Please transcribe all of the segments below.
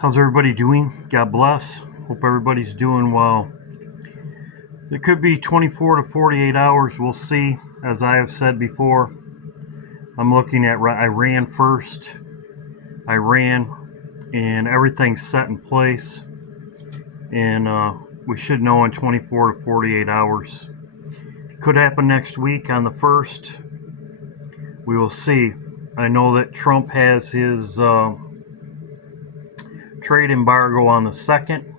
How's everybody doing? God bless. Hope everybody's doing well. It could be 24 to 48 hours. We'll see. As I have said before, I'm looking at Iran first. Iran, and everything's set in place. And we should know in 24 to 48 hours. Could happen next week on the 1st. We will see. I know that Trump has his trade embargo on the 2nd.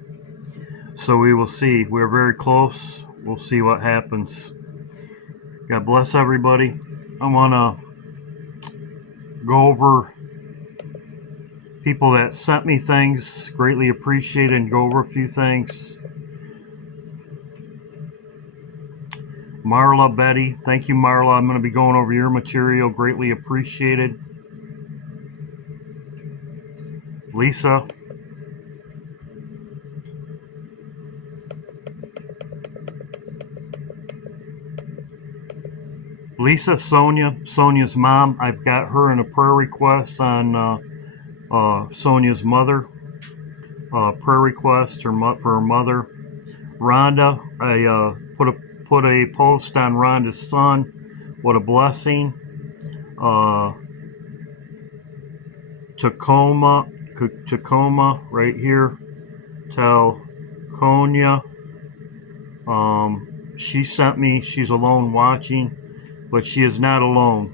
So we will see. We're very close. We'll see what happens. God bless everybody. I want to go over people that sent me things. Greatly appreciated, and go over a few things. Marla, Betty. Thank you, Marla. I'm going to be going over your material. Greatly appreciated. Lisa. Lisa, Sonia's mom. I've got her in a prayer request on Sonia's mother. Prayer request for her mother. Rhonda, I put a post on Rhonda's son. What a blessing. Tacoma, right here. Talconia. She sent me. She's alone watching, but she is not alone.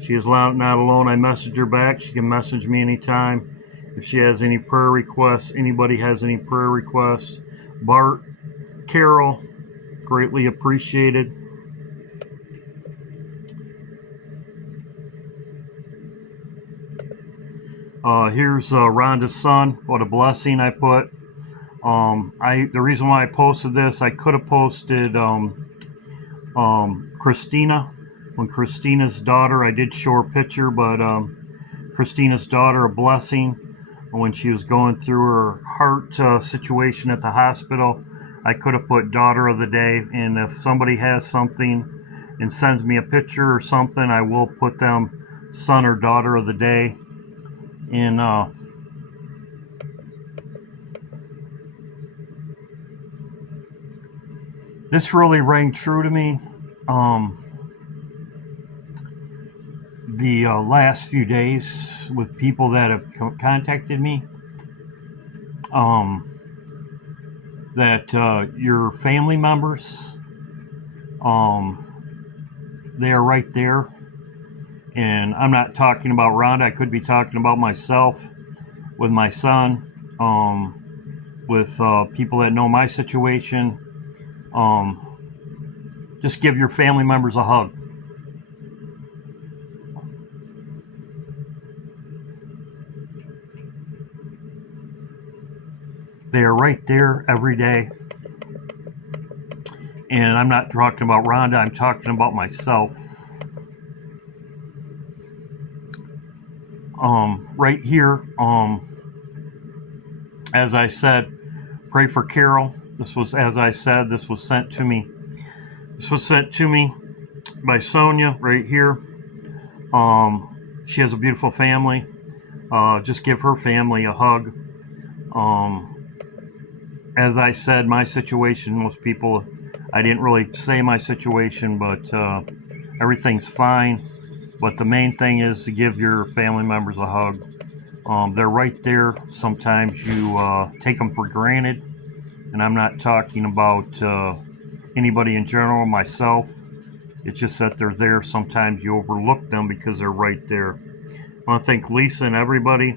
She is not alone. I messaged her back. She can message me anytime. If she has any prayer requests, anybody has any prayer requests. Bart, Carol, greatly appreciated. Here's Rhonda's son. What a blessing, I put. The reason why I posted this, I could have posted Christina. When Christina's daughter, I did show her picture, but Christina's daughter, a blessing. When she was going through her heart situation at the hospital, I could have put daughter of the day. And if somebody has something and sends me a picture or something, I will put them son or daughter of the day. And this really rang true to me. The last few days with people that have contacted me, that your family members, they are right there. And I'm not talking about Rhonda. I could be talking about myself with my son, with people that know my situation. Just give your family members a hug. They are right there every day. And I'm not talking about Rhonda, I'm talking about myself. Right here, as I said, pray for Carol. This was, as I said, this was sent to me. This was sent to me by Sonia right here. She has a beautiful family. Just give her family a hug. As I said, my situation, most people, I didn't really say my situation, but everything's fine. But the main thing is to give your family members a hug. They're right there. Sometimes you take them for granted. And I'm not talking about anybody in general, myself. It's just that they're there. Sometimes you overlook them because they're right there. I want to thank Lisa and everybody.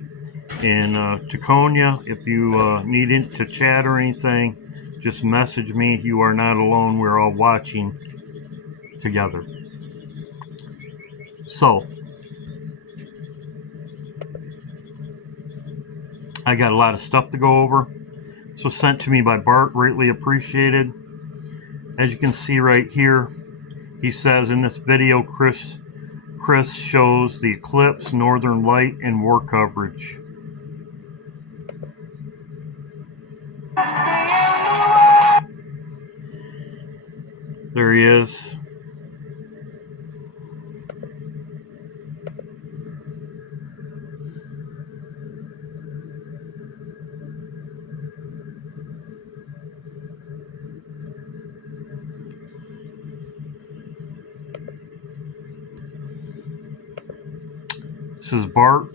And Taconia, if you need to chat or anything, just message me. You are not alone. We're all watching together. So, I got a lot of stuff to go over. This was sent to me by Bart, greatly appreciated. As you can see right here, he says in this video, Chris shows the eclipse, northern light, and war coverage. There he is. This is Bart.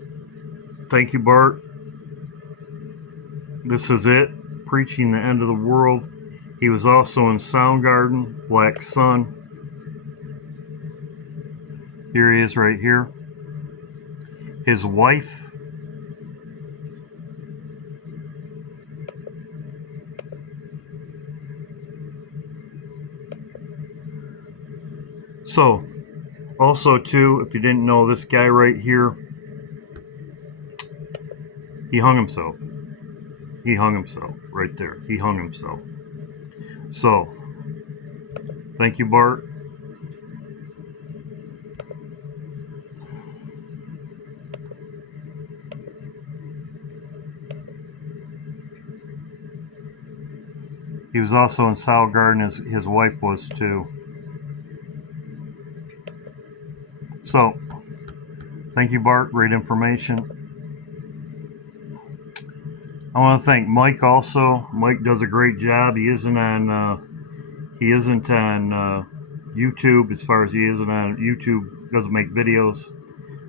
Thank you, Bart. This is it. Preaching the end of the world. He was also in Soundgarden, Black Sun. Here he is right here. His wife. So, also too, if you didn't know, this guy right here, he hung himself. He hung himself right there. He hung himself. So, thank you, Bart. He was also in Soundgarden, as his wife was too. So, thank you, Bart. Great information. I want to thank Mike also. Mike does a great job. He isn't on YouTube, as far as he isn't on YouTube, doesn't make videos,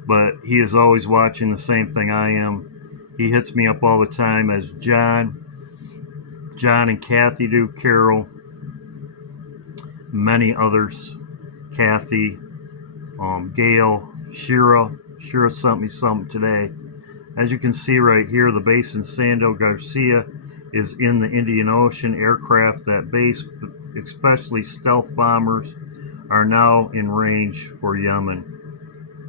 but he is always watching the same thing I am. He hits me up all the time, as John and Kathy do, Carol, many others, Kathy, Gail, Shira sent me something today. As you can see right here, the base in Sando Garcia is in the Indian Ocean. Aircraft that base, especially stealth bombers, are now in range for Yemen.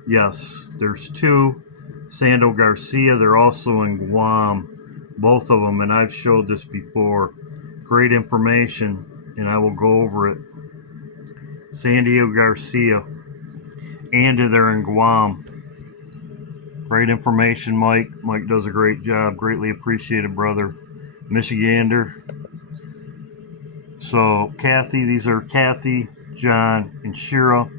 Yes, there's two. Sando Garcia, they're also in Guam, both of them, and I've showed this before. Great information, and I will go over it. San Diego Garcia, and they're in Guam. Great information, Mike. Mike does a great job. Greatly appreciated, brother. Michigander. So, Kathy, these are Kathy, John, and Shira.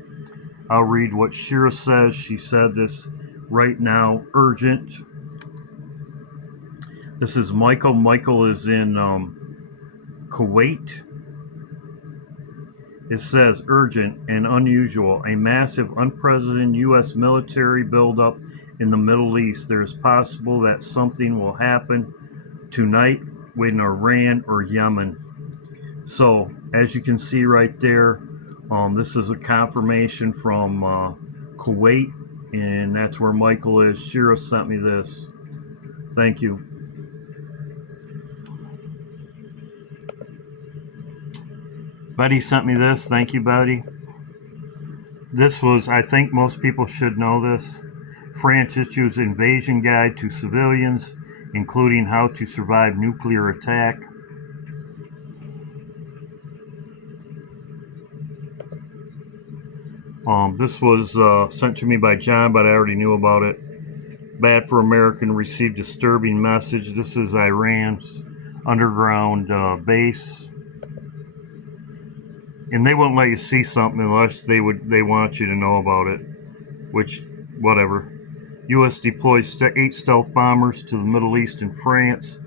I'll read what Shira says. She said this right now, urgent. This is Michael. Michael is in Kuwait. It says urgent and unusual. A massive, unprecedented U.S. military buildup in the Middle East. There is possible that something will happen tonight in Iran or Yemen. So, as you can see right there, this is a confirmation from Kuwait, and that's where Michael is. Shira sent me this. Thank you. Betty sent me this. Thank you, Betty. This was, I think most people should know this. France issues invasion guide to civilians, including how to survive nuclear attack. This was sent to me by John, but I already knew about it. Bad for American received disturbing message. This is Iran's underground base. And they won't let you see something unless they want you to know about it. Which, whatever. U.S. deploys 8 stealth bombers to the Middle East and France.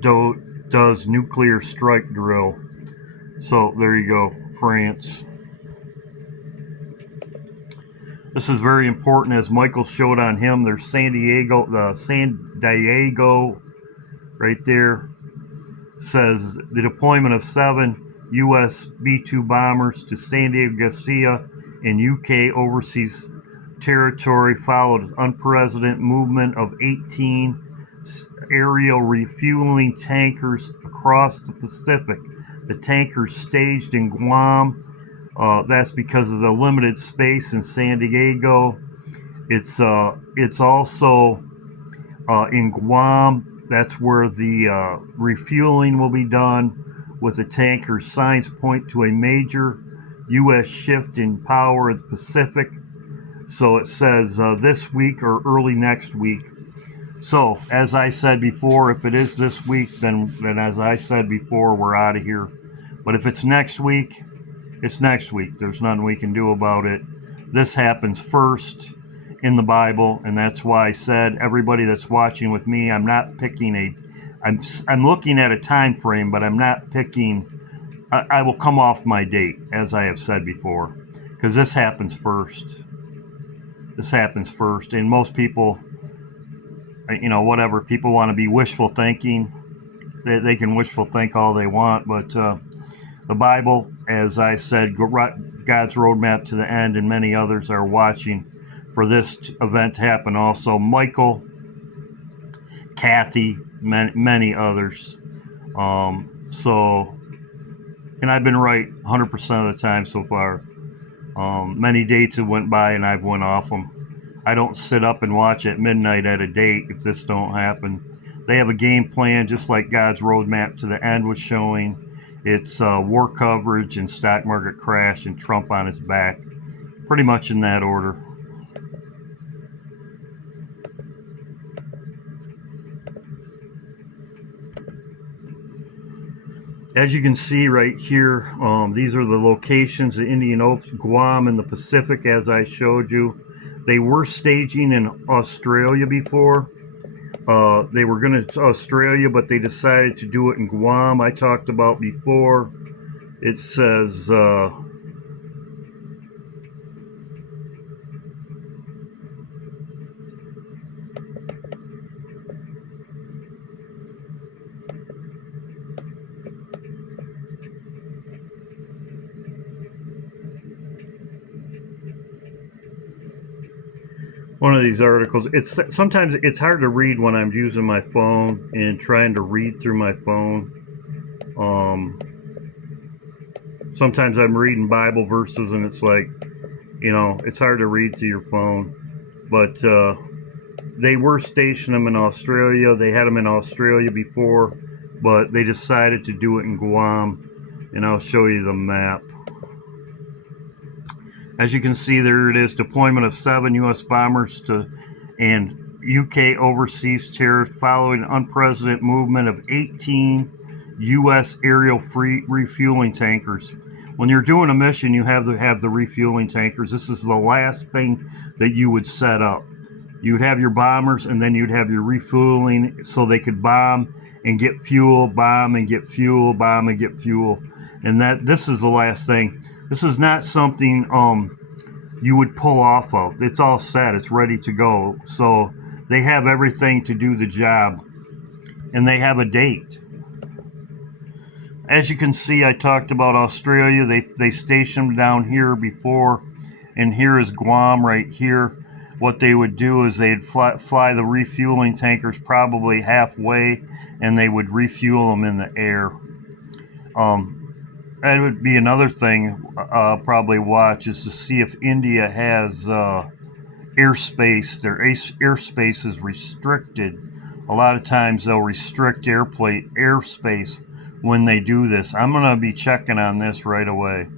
Does nuclear strike drill. So there you go, France. This is very important, as Michael showed on him. There's San Diego right there. Says the deployment of 7 U.S. B-2 bombers to San Diego Garcia in UK overseas territory followed unprecedented movement of 18 aerial refueling tankers across the Pacific. The tankers staged in Guam. That's because of the limited space in San Diego. It's also in Guam. That's where the refueling will be done with the tankers. Signs point to a major U.S. shift in power in the Pacific. So it says this week or early next week. So, as I said before, if it is this week, then as I said before, we're out of here. But if it's next week, it's next week. There's nothing we can do about it. This happens first in the Bible, and that's why I said, everybody that's watching with me, I'm not picking I'm looking at a time frame, but I'm not picking. I will come off my date, as I have said before, because this happens first. this happens first. And most people, whatever, people want to be wishful thinking. They can wishful think all they want, but the Bible, as I said, God's roadmap to the end, and many others are watching for this event to happen also. Michael, Kathy, many others. And I've been right 100% of the time so far. Many dates have went by and I've went off them. I don't sit up and watch at midnight at a date if this don't happen. They have a game plan, just like God's roadmap to the end was showing. It's war coverage and stock market crash and Trump on his back, pretty much in that order. As you can see right here, these are the locations, the Indian Oaks, Guam, and the Pacific, as I showed you. They were staging in Australia before. They were going to Australia, but they decided to do it in Guam. I talked about before. It says one of these articles. Sometimes it's hard to read when I'm using my phone and trying to read through my phone. Sometimes I'm reading Bible verses and it's like, it's hard to read to your phone. But they were stationing them in Australia. They had them in Australia before, but they decided to do it in Guam. And I'll show you the map. As you can see, there it is, deployment of 7 U.S. bombers and UK overseas terrorists following an unprecedented movement of 18 U.S. aerial refueling tankers. When you're doing a mission, you have to have the refueling tankers. This is the last thing that you would set up. You'd have your bombers, and then you'd have your refueling so they could bomb and get fuel, bomb and get fuel, bomb and get fuel. And this is the last thing. This is not something you would pull off of. It's all set. It's ready to go. So they have everything to do the job. And they have a date. As you can see, I talked about Australia. They stationed them down here before. And here is Guam right here. What they would do is they'd fly the refueling tankers probably halfway, and they would refuel them in the air. That would be another thing I'll probably watch, is to see if India has airspace. Their airspace is restricted. A lot of times they'll restrict airspace when they do this. I'm going to be checking on this right away.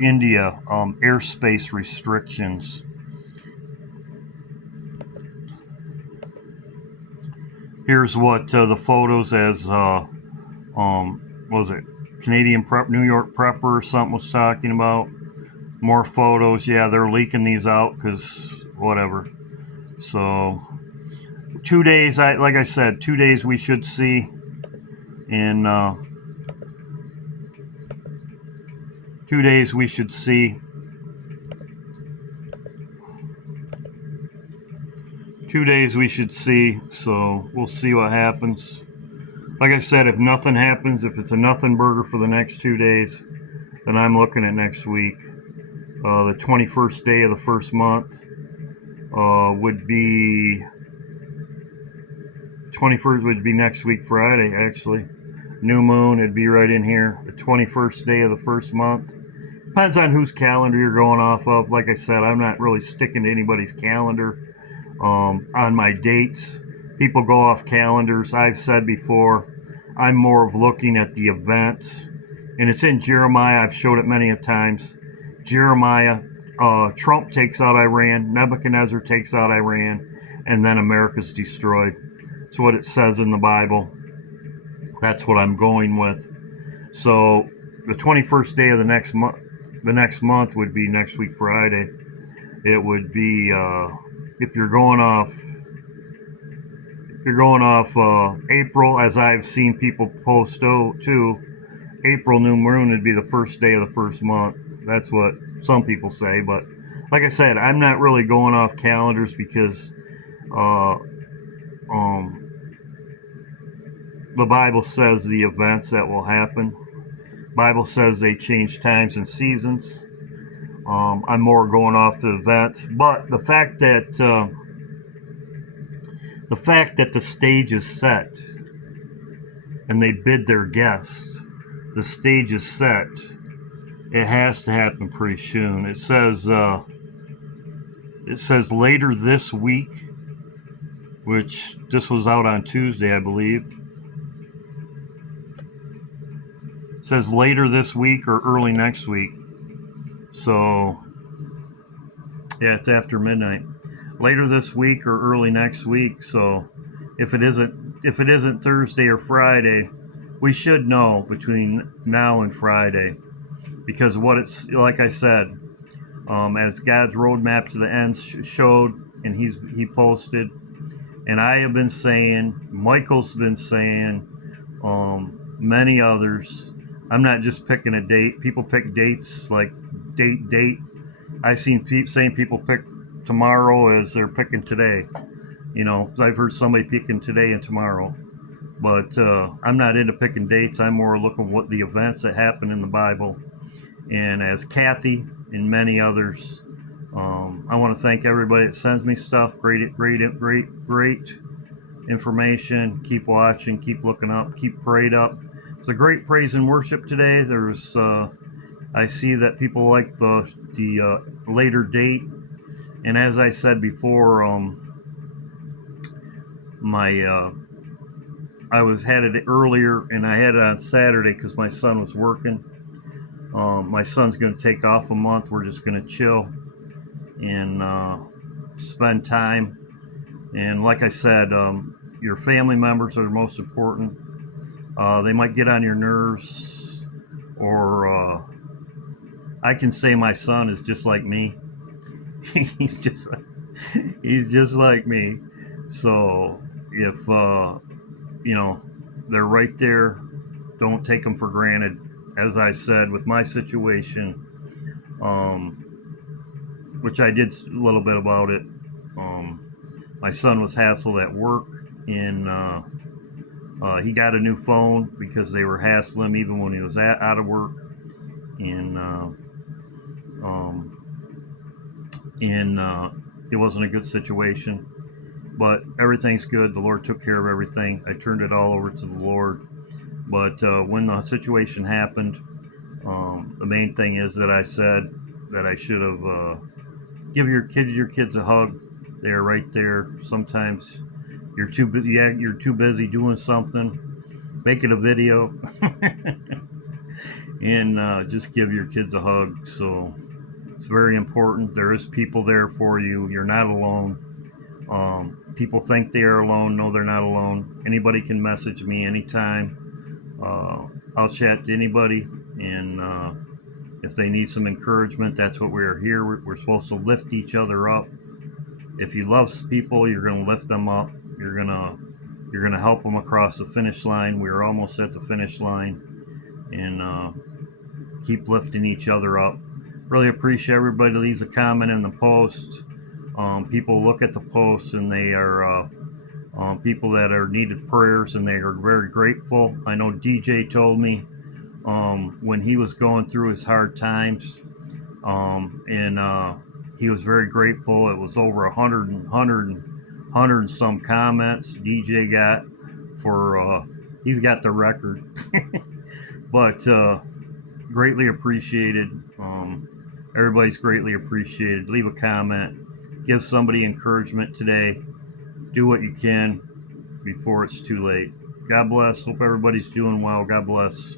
India, airspace restrictions. Here's what the photos as, what was it? Canadian Prep, New York Prepper or something was talking about. More photos. Yeah, they're leaking these out because whatever. So 2 days, like I said, 2 days we should see in 2 days we should see. 2 days we should see, so we'll see what happens. Like I said, if nothing happens, if it's a nothing burger for the next 2 days, then I'm looking at next week. The 21st day of the first month would be 21st would be next week Friday, actually. New moon, it'd be right in here. The 21st day of the first month. Depends on whose calendar you're going off of. Like I said, I'm not really sticking to anybody's calendar on my dates. People go off calendars. I've said before, I'm more of looking at the events. And it's in Jeremiah. I've showed it many a times. Jeremiah, Trump takes out Iran, Nebuchadnezzar takes out Iran, and then America's destroyed. That's what it says in the Bible. That's what I'm going with. So the 21st day of the next month would be next week Friday. It would be if you're going off April, as I've seen people post too. April new moon would be the first day of the first month. That's what some people say, but like I said, I'm not really going off calendars because uh, um, the Bible says the events that will happen. Bible says they change times and seasons. I'm more going off the events, but the fact that the stage is set and they bid their guests, the stage is set. It has to happen pretty soon. It says later this week, which this was out on Tuesday, I believe. It says later this week or early next week. So yeah, it's after midnight. Later this week or early next week. So if it isn't Thursday or Friday, we should know between now and Friday, because what it's like I said, as God's roadmap to the end showed, and he posted, and I have been saying, Michael's been saying, many others. I'm not just picking a date. People pick dates like date. I've seen same people pick tomorrow as they're picking today. You know, I've heard somebody picking today and tomorrow. But I'm not into picking dates. I'm more looking what the events that happen in the Bible. And as Kathy and many others, I want to thank everybody that sends me stuff. Great information. Keep watching. Keep looking up. Keep prayed up. It's a great praise and worship today. There's I see that people like the later date, and as I said before, my I had it earlier, and I had it on Saturday because my son was working. My son's going to take off a month. We're just going to chill and spend time. And like I said, your family members are the most important. They might get on your nerves, or I can say my son is just like me. he's just he's just like me. So if you know, they're right there, don't take them for granted. As I said with my situation, which I did a little bit about it. My son was hassled at work, and he got a new phone because they were hassling him even when he was out of work, and it wasn't a good situation. But everything's good. The Lord took care of everything. I turned it all over to the Lord. But when the situation happened, the main thing is that I said that I should have give your kids a hug. They're right there. Sometimes you're too busy. Yeah, you're too busy doing something. Make it a video, and just give your kids a hug. So it's very important. There is people there for you. You're not alone. People think they are alone. No, they're not alone. Anybody can message me anytime. I'll chat to anybody, and if they need some encouragement, that's what we're here. We're supposed to lift each other up. If you love people, you're going to lift them up. You're gonna help them across the finish line. We're almost at the finish line, and keep lifting each other up. Really appreciate everybody that leaves a comment in the post. People look at the posts, and they are people that are needed prayers, and they are very grateful. I know DJ told me when he was going through his hard times, and he was very grateful. It was over 100 and some comments DJ got for he's got the record. But greatly appreciated. Everybody's greatly appreciated. Leave a comment. Give somebody encouragement today. Do what you can before it's too late. God bless. Hope everybody's doing well. God bless.